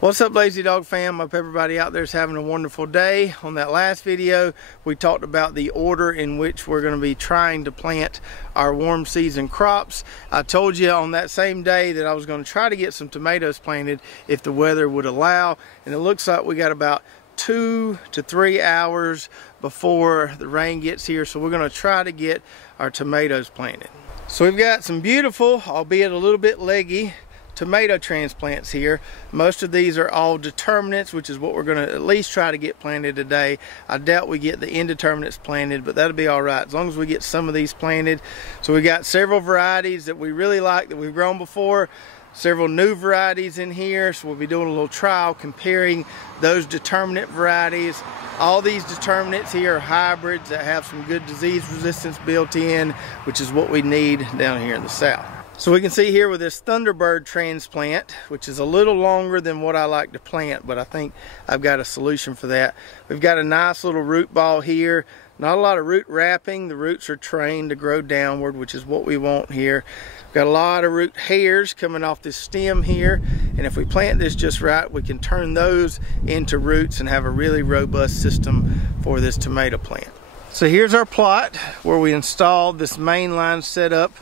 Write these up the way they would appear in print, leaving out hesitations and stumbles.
What's up, Lazy Dog fam? Hope everybody out there is having a wonderful day. On that last video, we talked about the order in which we're going to be trying to plant our warm season crops. I told you on that same day that I was going to try to get some tomatoes planted if the weather would allow, and it looks like we got about 2 to 3 hours before the rain gets here, so we're going to try to get our tomatoes planted. So we've got some beautiful, albeit a little bit leggy, tomato transplants here. Most of these are all determinates, which is what we're going to at least try to get planted today. I doubt we get the indeterminates planted, but that'll be all right as long as we get some of these planted. So we got several varieties that we really like that we've grown before, several new varieties in here, so we'll be doing a little trial comparing those determinate varieties. All these determinates here are hybrids that have some good disease resistance built in, which is what we need down here in the south. So we can see here with this Thunderbird transplant, which is a little longer than what I like to plant, but I think I've got a solution for that. We've got a nice little root ball here. Not a lot of root wrapping. The roots are trained to grow downward, which is what we want here. We've got a lot of root hairs coming off this stem here, and if we plant this just right, we can turn those into roots and have a really robust system for this tomato plant. So here's our plot where we installed this main line setup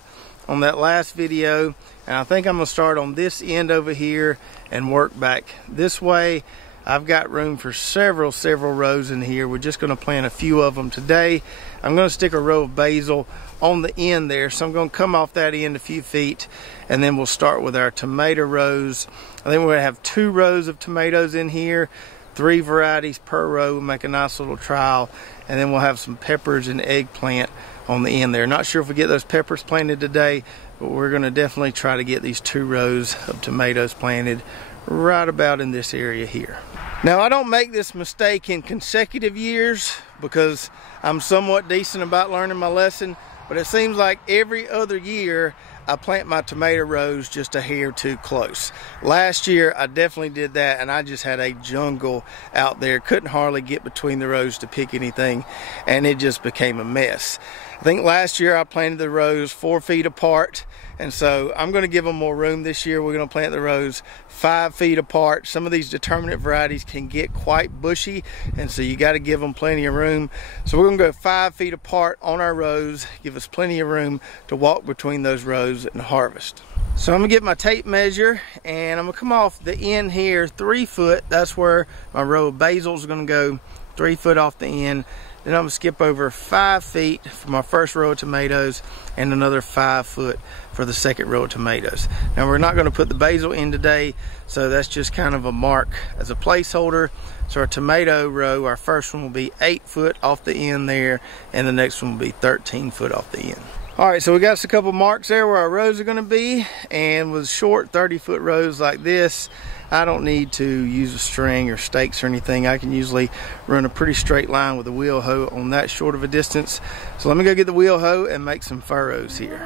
on that last video, and I think I'm going to start on this end over here and work back this way. I've got room for several rows in here. We're just going to plant a few of them today. I'm going to stick a row of basil on the end there, so I'm going to come off that end a few feet, and then we'll start with our tomato rows. I think we're going to have 2 rows of tomatoes in here, 3 varieties per row. We'll make a nice little trial, and then we'll have some peppers and eggplant on the end there. Not sure if we get those peppers planted today, but we're going to definitely try to get these 2 rows of tomatoes planted right about in this area here. Now, I don't make this mistake in consecutive years because I'm somewhat decent about learning my lesson, but it seems like every other year I plant my tomato rows just a hair too close. Last year I definitely did that, and I just had a jungle out there. Couldn't hardly get between the rows to pick anything, and it just became a mess. I think last year I planted the rows 4 feet apart, and so I'm going to give them more room this year. We're going to plant the rows 5 feet apart. Some of these determinate varieties can get quite bushy, and so you got to give them plenty of room. So we're going to go 5 feet apart on our rows, give us plenty of room to walk between those rows and harvest. So I'm going to get my tape measure, and I'm going to come off the end here 3 foot. That's where my row of basil is going to go, 3 foot off the end. Then I'm going to skip over 5 feet for my first row of tomatoes and another 5 foot for the second row of tomatoes. Now, we're not going to put the basil in today, so that's just kind of a mark as a placeholder. So our tomato row, our first one will be 8 foot off the end there, and the next one will be 13 foot off the end. Alright, so we got us a couple marks there where our rows are going to be, and with short 30-foot rows like this, I don't need to use a string or stakes or anything. I can usually run a pretty straight line with a wheel hoe on that short of a distance. So let me go get the wheel hoe and make some furrows here.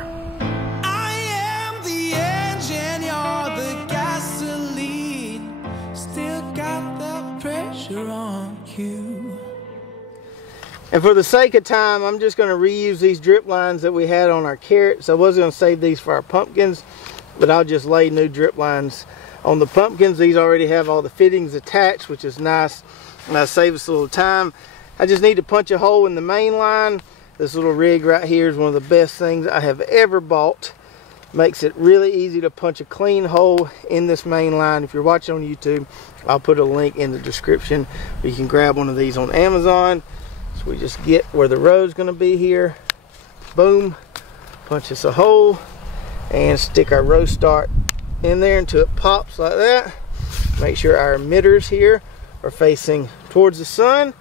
I am the engine, you're the gasoline. Still got the pressure on you. And for the sake of time, I'm just going to reuse these drip lines that we had on our carrots. I was going to save these for our pumpkins, but I'll just lay new drip lines on the pumpkins. These already have all the fittings attached, which is nice. And that saves us a little time. I just need to punch a hole in the main line. This little rig right here is one of the best things I have ever bought. Makes it really easy to punch a clean hole in this main line. If you're watching on YouTube, I'll put a link in the description where you can grab one of these on Amazon. So we just get where the row is going to be here. Boom. Punch us a hole and stick our row start in there until it pops like that. Make sure our emitters here are facing towards the sun,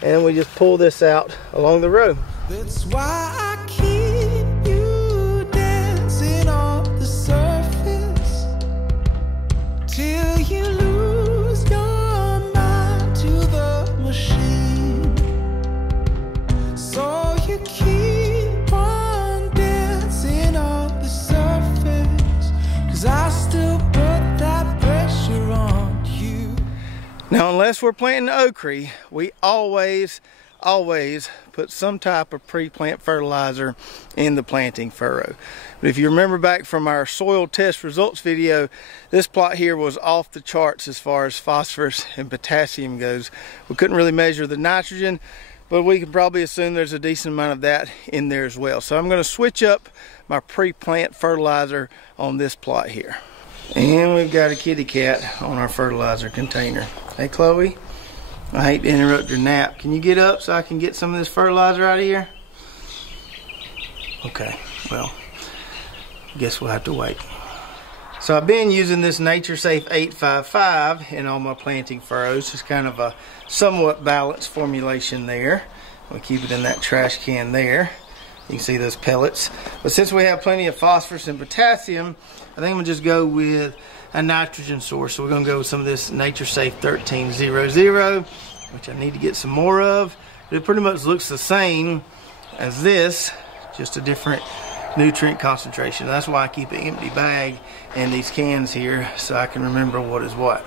and then we just pull this out along the row. That's why I keep you dancing on the surface till you lose your mind to the machine. So you keep on dancing on the surface, 'cause I still put that pressure on you. Now, unless we're planting okra, we always always put some type of pre-plant fertilizer in the planting furrow. But if you remember back from our soil test results video, this plot here was off the charts as far as phosphorus and potassium goes. We couldn't really measure the nitrogen, but we can probably assume there's a decent amount of that in there as well. So I'm going to switch up my pre-plant fertilizer on this plot here. And we've got a kitty cat on our fertilizer container. Hey Chloe, I hate to interrupt your nap. Can you get up so I can get some of this fertilizer out of here? Okay, well, guess we'll have to wait. So I've been using this Nature Safe 855 in all my planting furrows. It's kind of a somewhat balanced formulation there. We'll keep it in that trash can there. You can see those pellets. But since we have plenty of phosphorus and potassium, I think I'm gonna just go with a nitrogen source. So we're gonna go with some of this Nature Safe 1300, which I need to get some more of. But it pretty much looks the same as this, just a different nutrient concentration. That's why I keep an empty bag in these cans here so I can remember what is what.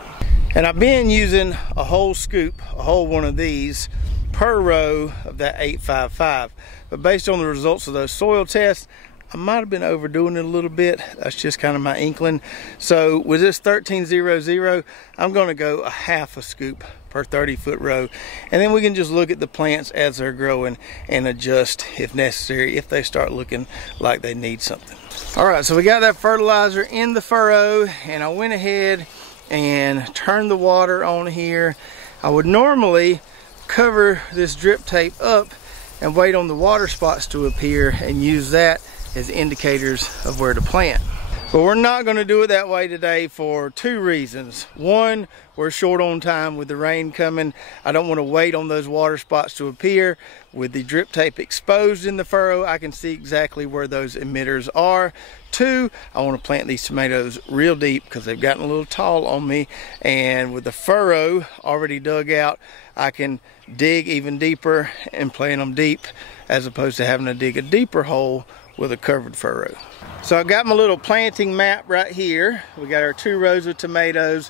And I've been using a whole scoop, a whole one of these per row of that 855. But based on the results of those soil tests, I might have been overdoing it a little bit. That's just kind of my inkling. So with this 1300, I'm going to go a half a scoop per 30-foot row. And then we can just look at the plants as they're growing and adjust if necessary, if they start looking like they need something. All right, so we got that fertilizer in the furrow, and I went ahead and turned the water on here. I would normally cover this drip tape up and wait on the water spots to appear and use that as indicators of where to plant. But we're not going to do it that way today for two reasons. One, we're short on time with the rain coming. I don't want to wait on those water spots to appear. With the drip tape exposed in the furrow, I can see exactly where those emitters are. Two, I want to plant these tomatoes real deep because they've gotten a little tall on me. And with the furrow already dug out, I can dig even deeper and plant them deep as opposed to having to dig a deeper hole with a covered furrow. So I've got my little planting map right here. We got our 2 rows of tomatoes.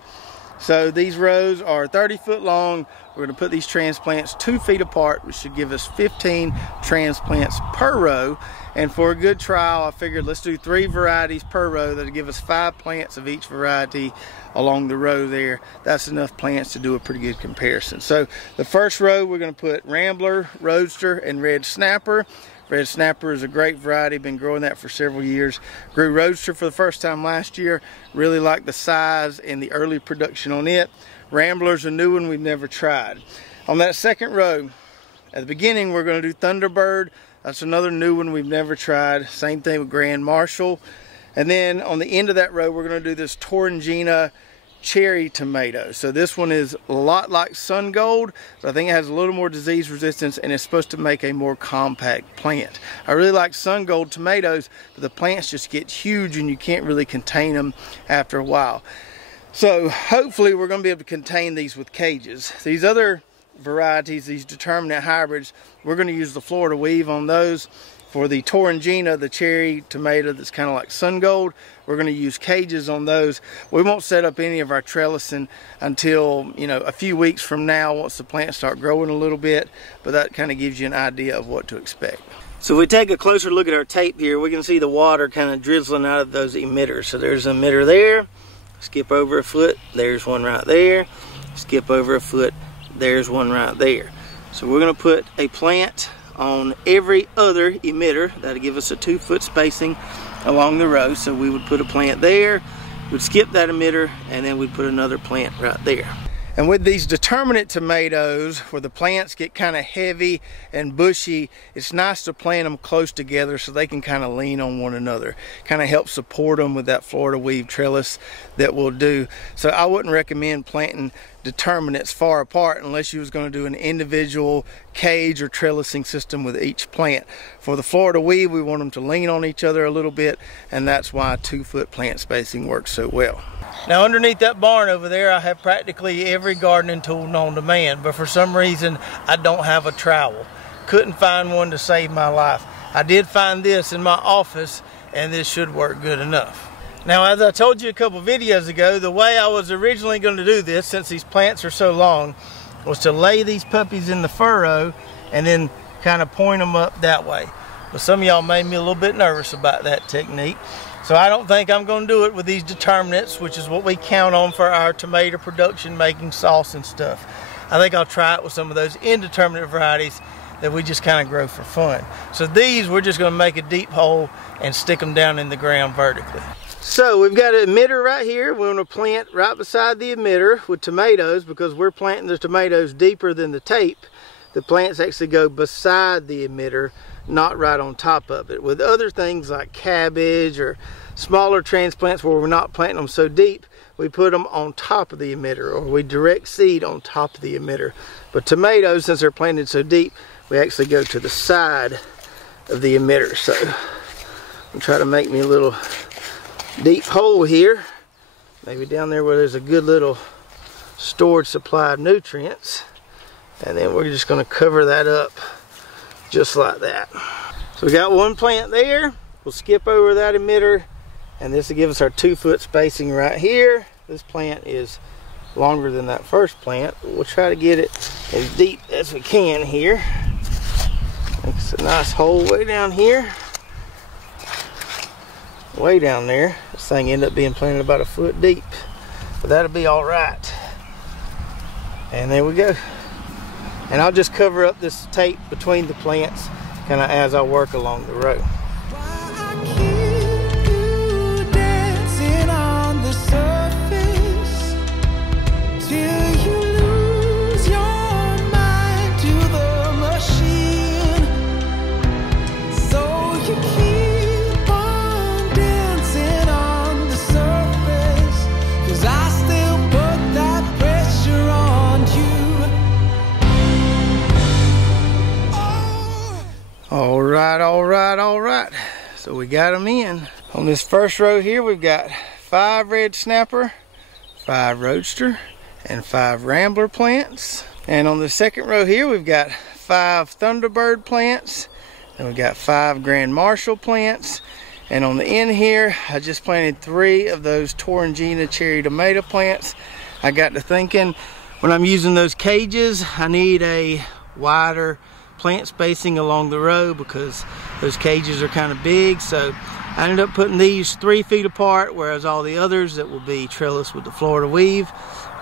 So these rows are 30 foot long. We're going to put these transplants 2 feet apart, which should give us 15 transplants per row. And for a good trial, I figured let's do 3 varieties per row. That'll give us 5 plants of each variety along the row there. That's enough plants to do a pretty good comparison. So the first row, we're going to put Rambler, Roadster, and Red Snapper. Red Snapper is a great variety, been growing that for several years. Grew Roadster for the first time last year. Really like the size and the early production on it. Rambler's a new one we've never tried. On that second row, at the beginning, we're going to do Thunderbird. That's another new one we've never tried. Same thing with Grand Marshal. And then on the end of that row, we're going to do this Torringina cherry tomato. So this one is a lot like Sun Gold, but I think it has a little more disease resistance and it's supposed to make a more compact plant. I really like Sun Gold tomatoes, but the plants just get huge and you can't really contain them after a while. So hopefully we're going to be able to contain these with cages. These other varieties, these determinate hybrids, we're going to use the Florida weave on those. For the Torringina, the cherry tomato that's kind of like Sun Gold, we're going to use cages on those. We won't set up any of our trellising until, you know, a few weeks from now once the plants start growing a little bit, but that kind of gives you an idea of what to expect. So if we take a closer look at our tape here, we can see the water kind of drizzling out of those emitters. So there's an emitter there, skip over a foot, there's one right there, skip over a foot, there's one right there. So we're going to put a plant on every other emitter. That'll give us a 2 foot spacing along the row. So we would put a plant there, we'd skip that emitter, and then we'd put another plant right there. And with these determinate tomatoes, where the plants get kind of heavy and bushy, it's nice to plant them close together so they can kind of lean on one another. Kind of help support them with that Florida weave trellis that we'll do. So I wouldn't recommend planting determinates far apart unless you was going to do an individual cage or trellising system with each plant. For the Florida weave, we want them to lean on each other a little bit, and that's why 2 foot plant spacing works so well. Now underneath that barn over there, I have practically every gardening tool known to man, but for some reason I don't have a trowel. Couldn't find one to save my life. I did find this in my office, and this should work good enough. Now, as I told you a couple videos ago, the way I was originally going to do this, since these plants are so long, was to lay these puppies in the furrow and then kind of point them up that way. But some of y'all made me a little bit nervous about that technique. So I don't think I'm going to do it with these determinates, which is what we count on for our tomato production, making sauce and stuff. I think I'll try it with some of those indeterminate varieties that we just kind of grow for fun. So these, we're just going to make a deep hole and stick them down in the ground vertically. So we've got an emitter right here. We're going to plant right beside the emitter with tomatoes, because we're planting the tomatoes deeper than the tape. The plants actually go beside the emitter, not right on top of it. With other things like cabbage or smaller transplants where we're not planting them so deep, we put them on top of the emitter, or we direct seed on top of the emitter. But tomatoes, since they're planted so deep, we actually go to the side of the emitter. So I'm trying to make me a little deep hole here, maybe down there where there's a good little stored supply of nutrients, and then we're just going to cover that up just like that. So we got one plant there. We'll skip over that emitter, and this will give us our 2-foot spacing right here. This plant is longer than that first plant, but we'll try to get it as deep as we can here. It's a nice hole way down here, way down there. This thing ended up being planted about 1 foot deep, but that'll be all right. And there we go. And I'll just cover up this tape between the plants kind of as I work along the row. All right. So we got them in. On this first row here, we've got 5 red snapper, 5 roadster, and 5 rambler plants. And on the second row here, we've got 5 thunderbird plants, and we've got 5 grand marshal plants. And on the end here, I just planted 3 of those Torringina cherry tomato plants. I got to thinking, when I'm using those cages, I need a wider plant spacing along the row because those cages are kind of big. So I ended up putting these 3 feet apart, whereas all the others that will be trellis with the Florida weave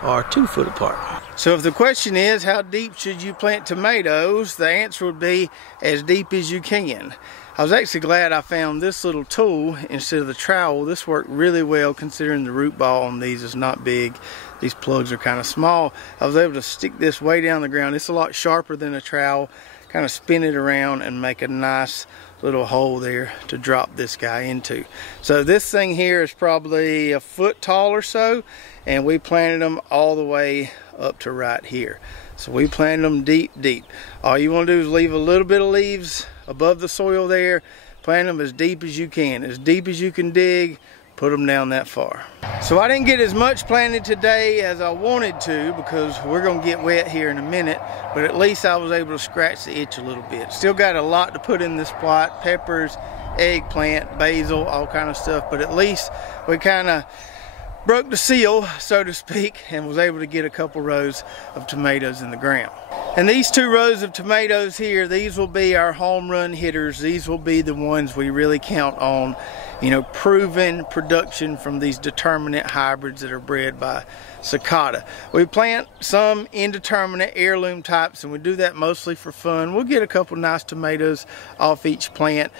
are 2 foot apart. So if the question is, how deep should you plant tomatoes? The answer would be as deep as you can. I was actually glad I found this little tool instead of the trowel. This worked really well considering the root ball on these is not big. These plugs are kind of small. I was able to stick this way down the ground. It's a lot sharper than a trowel. Kind of spin it around and make a nice little hole there to drop this guy into. So this thing here is probably 1 foot tall or so, and we planted them all the way up to right here. So we planted them deep. All you want to do is leave a little bit of leaves above the soil there. Plant them as deep as you can dig. Put them down that far. So I didn't get as much planted today as I wanted to because we're gonna get wet here in a minute, but at least I was able to scratch the itch a little bit. Still got a lot to put in this plot: peppers, eggplant, basil, all kind of stuff, but at least we kind of broke the seal, so to speak, and was able to get a couple rows of tomatoes in the ground. And these 2 rows of tomatoes here, these will be our home run hitters. These will be the ones we really count on, you know, proven production from these determinate hybrids that are bred by Cicada. We plant some indeterminate heirloom types, and we do that mostly for fun. We'll get a couple nice tomatoes off each plant,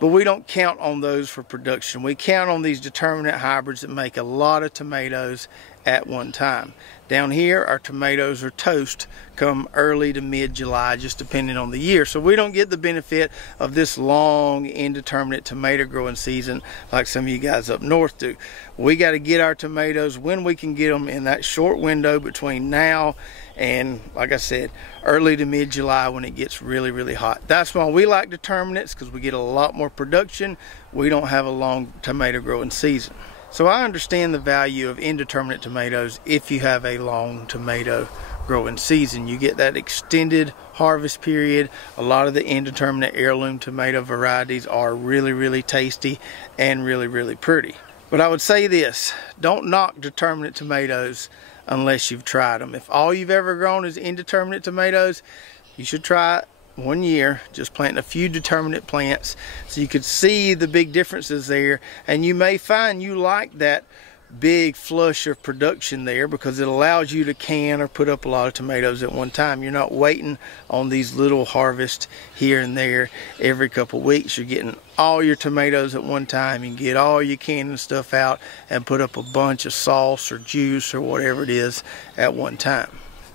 but we don't count on those for production. We count on these determinate hybrids that make a lot of tomatoes at one time. Down here, our tomatoes are toast come early to mid-July, just depending on the year. So we don't get the benefit of this long, indeterminate tomato growing season like some of you guys up north do. We got to get our tomatoes when we can get them in that short window between now and, like I said, early to mid-July when it gets really, really hot. That's why we like determinates, because we get a lot more production. We don't have a long tomato growing season. So I understand the value of indeterminate tomatoes if you have a long tomato growing season. You get that extended harvest period. A lot of the indeterminate heirloom tomato varieties are really, really tasty and really, really pretty. But I would say this, don't knock determinate tomatoes unless you've tried them. If all you've ever grown is indeterminate tomatoes, you should try 1 year, just planting a few determinate plants, so you could see the big differences there. And you may find you like that big flush of production there, because it allows you to can or put up a lot of tomatoes at one time. You're not waiting on these little harvests here and there every couple weeks. You're getting all your tomatoes at one time. You can get all your canning stuff out and put up a bunch of sauce or juice or whatever it is at one time.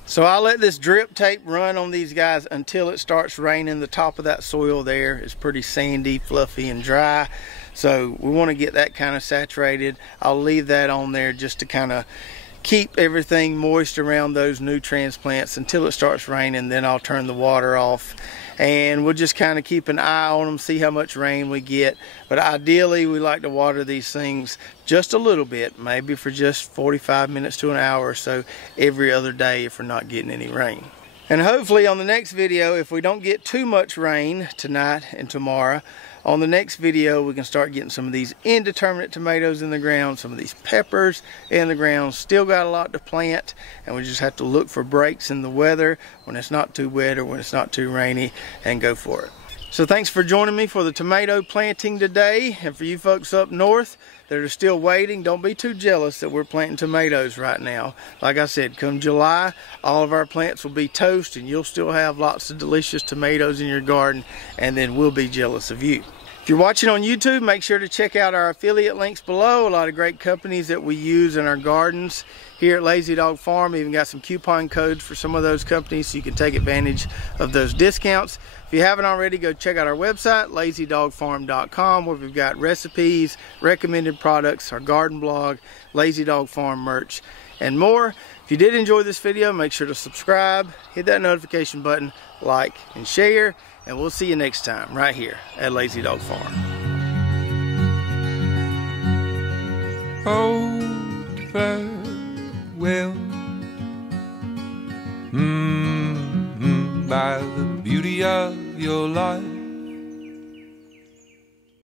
So I'll let this drip tape run on these guys until it starts raining. The top of that soil there is pretty sandy, fluffy, and dry. So we want to get that kind of saturated. I'll leave that on there just to kind of keep everything moist around those new transplants until it starts raining. Then I'll turn the water off, and we'll just kind of keep an eye on them, see how much rain we get. But ideally, we like to water these things just a little bit, maybe for just 45 minutes to an hour or so every other day if we're not getting any rain. And hopefully on the next video, if we don't get too much rain tonight and tomorrow, on the next video we can start getting some of these indeterminate tomatoes in the ground, some of these peppers in the ground. Still got a lot to plant, and we just have to look for breaks in the weather when it's not too wet or when it's not too rainy, and go for it. So thanks for joining me for the tomato planting today. And for you folks up north that are still waiting, don't be too jealous that we're planting tomatoes right now. Like I said, come July, all of our plants will be toast, and you'll still have lots of delicious tomatoes in your garden, and then we'll be jealous of you. If you're watching on YouTube, make sure to check out our affiliate links below. A lot of great companies that we use in our gardens here at Lazy Dog Farm. Even got some coupon codes for some of those companies, so you can take advantage of those discounts. If you haven't already, go check out our website, lazydogfarm.com, where we've got recipes, recommended products, our garden blog, Lazy Dog Farm merch, and more. If you did enjoy this video, make sure to subscribe, hit that notification button, like, and share. And we'll see you next time right here at Lazy Dog Farm. Oh, farewell. By the beauty of your life.